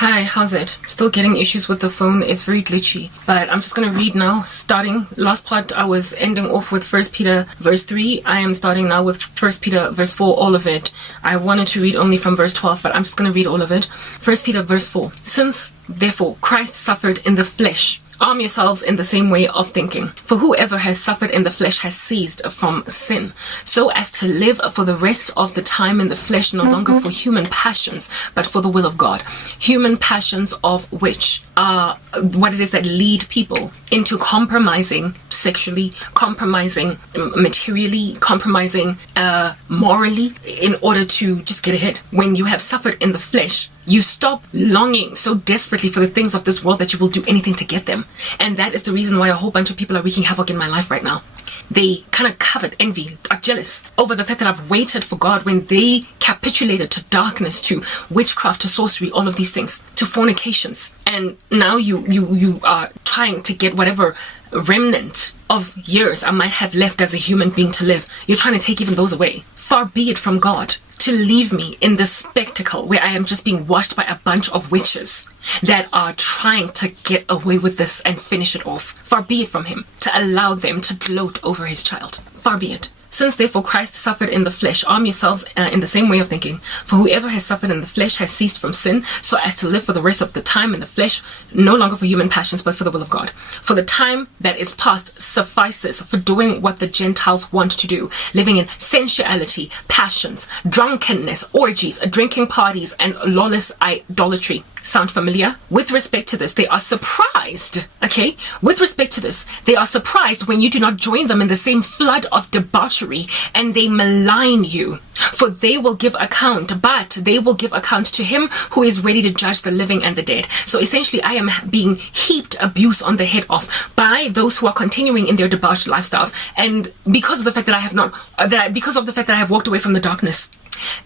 Hi, how's it? Still getting issues with the phone. It's very glitchy. But I'm just going to read now, starting. Last part, I was ending off with 1 Peter verse 3. I am starting now with 1 Peter verse 4, all of it. I wanted to read only from verse 12, but I'm just going to read all of it. 1 Peter verse 4. Since, therefore, Christ suffered in the flesh, arm yourselves in the same way of thinking. For whoever has suffered in the flesh has ceased from sin, so as to live for the rest of the time in the flesh, no longer for human passions, but for the will of God. Human passions, of which are what it is that lead people into compromising sexually, compromising materially, compromising morally, in order to just get ahead. When you have suffered in the flesh, you stop longing so desperately for the things of this world that you will do anything to get them. And that is the reason why a whole bunch of people are wreaking havoc in my life right now. They kind of covet, envy, are jealous over the fact that I've waited for God when they capitulated to darkness, to witchcraft, to sorcery, all of these things, to fornications. And now you are trying to get whatever remnant of years I might have left as a human being to live. You're trying to take even those away. Far be it from God to leave me in this spectacle where I am just being watched by a bunch of witches that are trying to get away with this and finish it off. Far be it from him to allow them to gloat over his child. Far be it. Since therefore Christ suffered in the flesh, arm yourselves in the same way of thinking. For whoever has suffered in the flesh has ceased from sin, so as to live for the rest of the time in the flesh, no longer for human passions, but for the will of God. For the time that is past suffices for doing what the Gentiles want to do, living in sensuality, passions, drunkenness, orgies, drinking parties, and lawless idolatry. Sound familiar? With respect to this, they are surprised, okay? With respect to this, they are surprised when you do not join them in the same flood of debauchery, and they malign you. For they will give account, but they will give account to him who is ready to judge the living and the dead. So essentially, I am being heaped abuse on the head of by those who are continuing in their debauched lifestyles, and because of the fact that I have not, because of the fact that I have walked away from the darkness.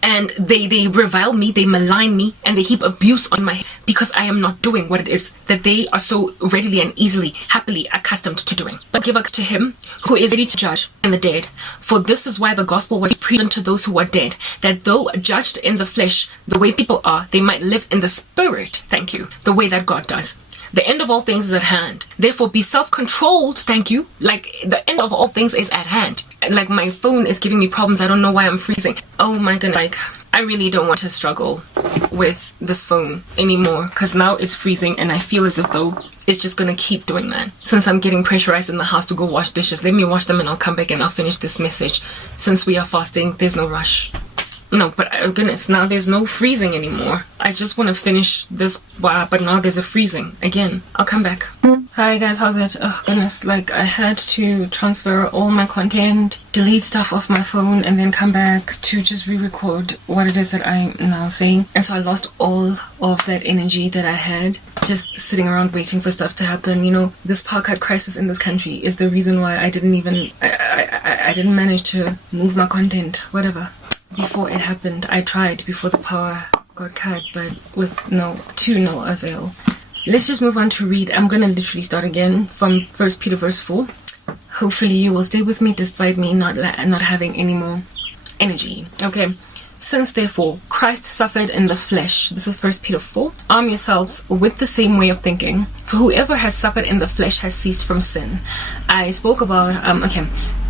And they revile me, they malign me, and they heap abuse on my head because I am not doing what it is that they are so readily and easily, happily accustomed to doing. But give up to him who is ready to judge and the dead. For this is why the gospel was preached to those who are dead, that though judged in the flesh, the way people are, they might live in the spirit, thank you, the way that God does. The end of all things is at hand. Therefore, be self-controlled. Thank you. Like, the end of all things is at hand. Like, my phone is giving me problems. I don't know why I'm freezing. Oh my goodness. Like, I really don't want to struggle with this phone anymore, because now it's freezing and I feel as if though it's just going to keep doing that. Since I'm getting pressurized in the house to go wash dishes, let me wash them and I'll come back and I'll finish this message. Since we are fasting, there's no rush. No, but oh goodness, now there's no freezing anymore. I just want to finish this, but now there's a freezing again. I'll come back. Hi guys, how's it? Oh goodness, like I had to transfer all my content, delete stuff off my phone, and then come back to just re-record what it is that I'm now saying. And so I lost all of that energy that I had just sitting around waiting for stuff to happen. You know, this power cut crisis in this country is the reason why I didn't manage to move my content, whatever. Before it happened, I tried before the power got cut, but to no avail. Let's just move on to read. I'm gonna literally start again from 1 Peter verse 4. Hopefully you will stay with me despite me not having any more energy. Okay. Since therefore Christ suffered in the flesh, this is 1 Peter 4, arm yourselves with the same way of thinking. For whoever has suffered in the flesh has ceased from sin. I spoke about,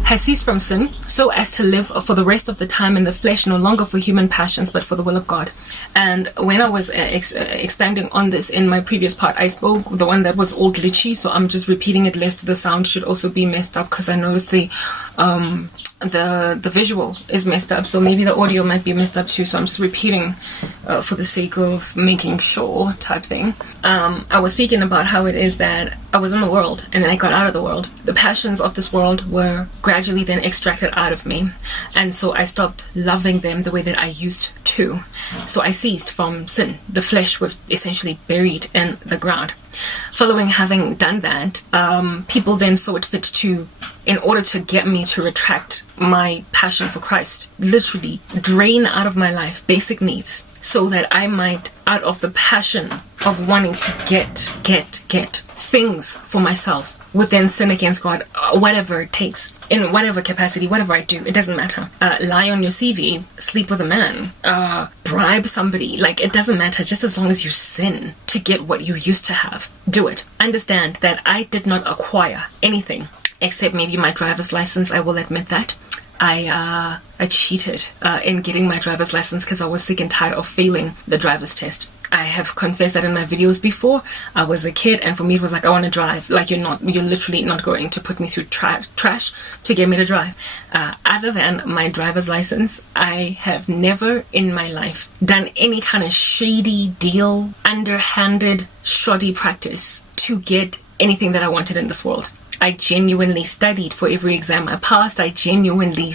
has ceased from sin, so as to live for the rest of the time in the flesh, no longer for human passions, but for the will of God. And when I was expanding on this in my previous part, I spoke the one that was all glitchy, so I'm just repeating it lest the sound should also be messed up, because I noticed the visual is messed up, so maybe the audio might be messed up too, so I'm just repeating for the sake of making sure type thing. I was speaking about how it is that I was in the world and then I got out of the world. The passions of this world were gradually then extracted out of me, and so I stopped loving them the way that I used to. So I ceased from sin. The flesh was essentially buried in the ground. Following having done that, people then saw it fit to, in order to get me to retract my passion for Christ, literally drain out of my life basic needs, so that I might, out of the passion of wanting to get, things for myself would then sin against God, whatever it takes, in whatever capacity, whatever I do, it doesn't matter. Lie on your CV, sleep with a man, bribe somebody, like it doesn't matter, just as long as you sin to get what you used to have, do it. Understand that I did not acquire anything except maybe my driver's license. I will admit that. I cheated in getting my driver's license because I was sick and tired of failing the driver's test. I have confessed that in my videos before. I was a kid, and for me it was like, I want to drive. Like, you're literally not going to put me through trash to get me to drive. Other than my driver's license, I have never in my life done any kind of shady deal, underhanded, shoddy practice to get anything that I wanted in this world. I genuinely studied for every exam I passed. I genuinely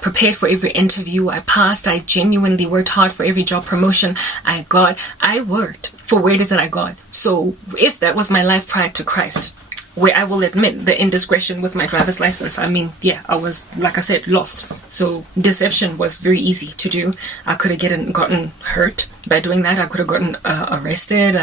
prepared for every interview I passed. I genuinely worked hard for every job promotion I got. I worked for where it is that I got. So if that was my life prior to Christ, where I will admit the indiscretion with my driver's license, I mean, yeah, I was, like I said, lost. So deception was very easy to do. I could have gotten hurt by doing that. I could have gotten arrested,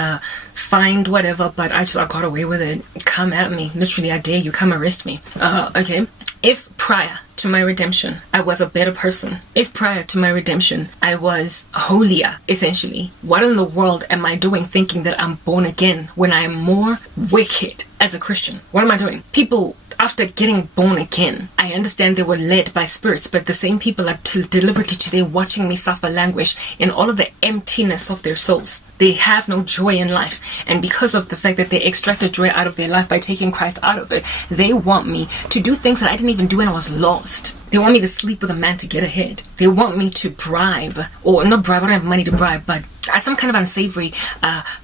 fined, whatever, but I got away with it. Come at me. Literally, I dare you. Come arrest me. Okay. If prior to my redemption, I was a better person, if prior to my redemption, I was holier, essentially, what in the world am I doing thinking that I'm born again when I am more wicked as a Christian? What am I doing? People, after getting born again, I understand they were led by spirits, but the same people are deliberately today watching me suffer languish in all of the emptiness of their souls. They have no joy in life, and because of the fact that they extracted joy out of their life by taking Christ out of it, they want me to do things that I didn't even do when I was lost. They want me to sleep with a man to get ahead. They want me to bribe, or not bribe, I don't have money to bribe, but some kind of unsavory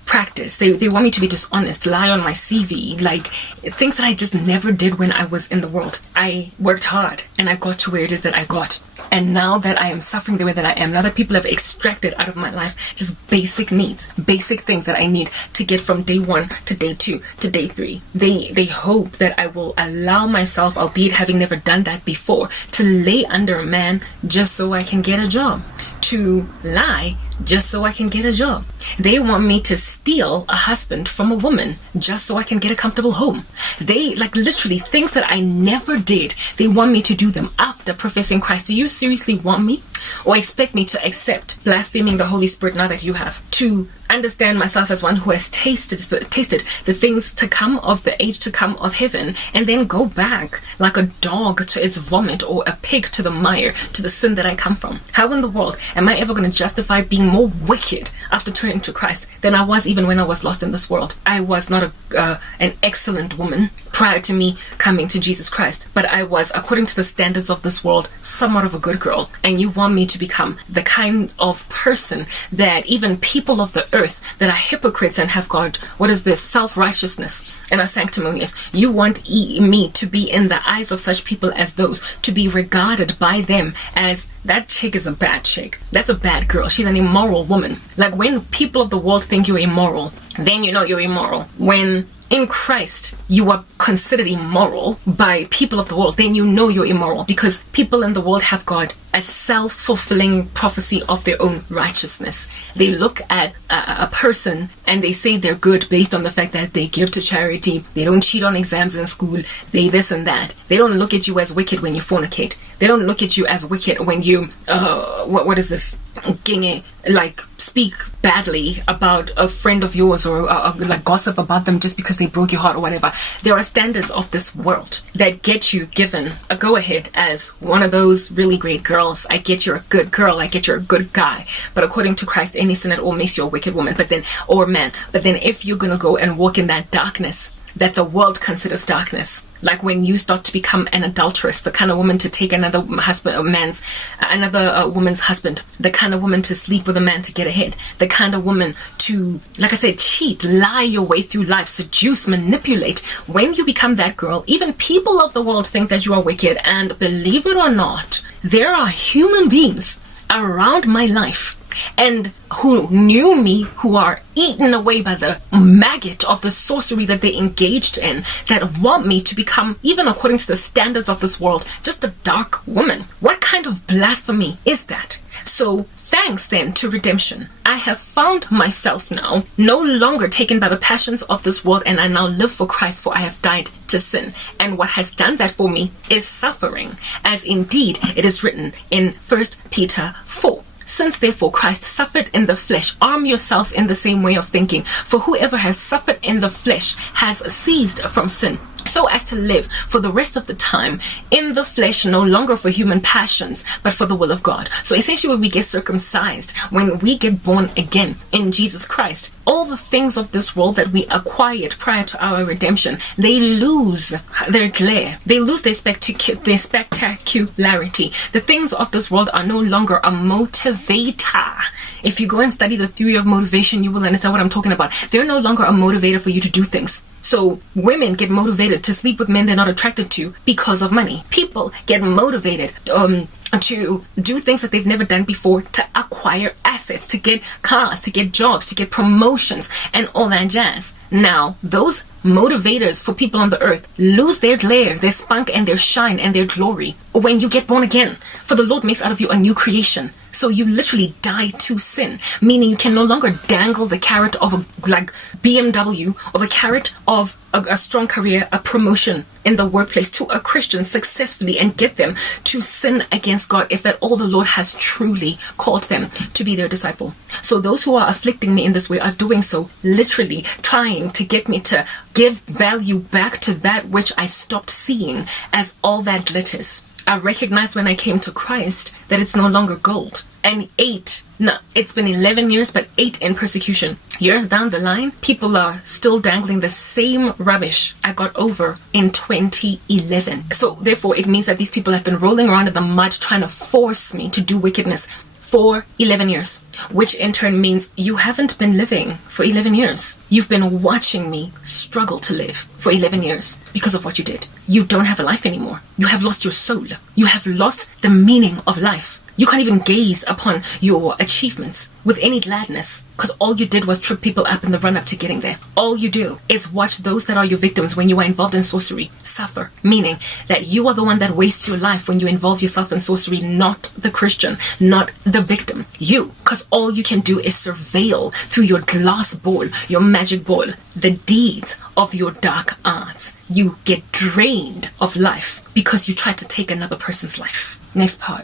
practice. They want me to be dishonest, lie on my CV, like things that I just never did when I was in the world. I worked hard and I got to where it is that I got. And now that I am suffering the way that I am, now that people have extracted out of my life just basic needs, basic things that I need to get from day 1 to day 2 to day 3, they hope that I will allow myself, albeit having never done that before, to lay under a man just so I can get a job, to lie just so I can get a job. They want me to steal a husband from a woman just so I can get a comfortable home. They, like, literally things that I never did, they want me to do them after professing Christ. Do you seriously want me or expect me to accept blaspheming the Holy Spirit now that you have? To understand myself as one who has tasted the things to come of the age to come of heaven, and then go back like a dog to its vomit, or a pig to the mire, to the sin that I come from? How in the world am I ever going to justify being more wicked after turning to Christ than I was even when I was lost in this world? I was not an excellent woman prior to me coming to Jesus Christ, but I was, according to the standards of this world, somewhat of a good girl. And you want me to become the kind of person that even people of the earth that are hypocrites and have got, what is this, self-righteousness and are sanctimonious. You want me to be in the eyes of such people as those, to be regarded by them as, that chick is a bad chick, that's a bad girl, she's an immoral woman. Like, when people of the world think you're immoral, then you know you're immoral. When in Christ you are considered immoral by people of the world, then you know you're immoral, because people in the world have got a self-fulfilling prophecy of their own righteousness. They look at a person and they say they're good based on the fact that they give to charity, they don't cheat on exams in school, they this and that. They don't look at you as wicked when you fornicate. They don't look at you as wicked when you what is this, like speak badly about a friend of yours, or like gossip about them just because they broke your heart or whatever. There are standards of this world that get you given a go-ahead as one of those really great girls. I get you're a good girl, I get you're a good guy, but according to Christ, any sin at all makes you a wicked woman, or man. But then if you're gonna go and walk in that darkness that the world considers darkness, like when you start to become an adulteress, the kind of woman to take another woman's husband, the kind of woman to sleep with a man to get ahead, the kind of woman to, like I said, cheat, lie your way through life, seduce, manipulate. When you become that girl, even people of the world think that you are wicked. And believe it or not, there are human beings around my life and who knew me, who are eaten away by the maggot of the sorcery that they engaged in, that want me to become, even according to the standards of this world, just a dark woman. What kind of blasphemy is that? So Thanks then to redemption, I have found myself now no longer taken by the passions of this world, and I now live for Christ, for I have died to sin. And what has done that for me is suffering, as indeed it is written in 1 Peter 4. Since therefore Christ suffered in the flesh, arm yourselves in the same way of thinking. For whoever has suffered in the flesh has ceased from sin, so as to live for the rest of the time in the flesh, no longer for human passions, but for the will of God. So essentially when we get circumcised, when we get born again in Jesus Christ, all the things of this world that we acquired prior to our redemption, they lose their glare. They lose their spectacularity. The things of this world are no longer a motivator. If you go and study the theory of motivation, you will understand what I'm talking about. They're no longer a motivator for you to do things. So women get motivated to sleep with men they're not attracted to because of money. People get motivated to do things that they've never done before, to acquire assets, to get cars, to get jobs, to get promotions, and all that jazz. Now, those motivators for people on the earth lose their glare, their spunk, and their shine, and their glory when you get born again. For the Lord makes out of you a new creation. So you literally die to sin, meaning you can no longer dangle the carrot of a BMW, or the carrot of a strong career, a promotion in the workplace to a Christian successfully and get them to sin against God, if that all the Lord has truly called them to be their disciple. So those who are afflicting me in this way are doing so literally trying to get me to give value back to that which I stopped seeing as all that glitters. I recognized when I came to Christ that it's no longer gold. And it's been 11 years, but 8 in persecution. Years down the line, people are still dangling the same rubbish I got over in 2011. So therefore, it means that these people have been rolling around in the mud trying to force me to do wickedness for 11 years, which in turn means you haven't been living for 11 years. You've been watching me struggle to live for 11 years because of what you did. You don't have a life anymore. You have lost your soul. You have lost the meaning of life. You can't even gaze upon your achievements with any gladness, because all you did was trip people up in the run-up to getting there. All you do is watch those that are your victims when you are involved in sorcery suffer, meaning that you are the one that wastes your life when you involve yourself in sorcery, not the Christian, not the victim. You, because all you can do is surveil through your glass ball, your magic ball, the deeds of your dark arts. You get drained of life because you tried to take another person's life. Next part.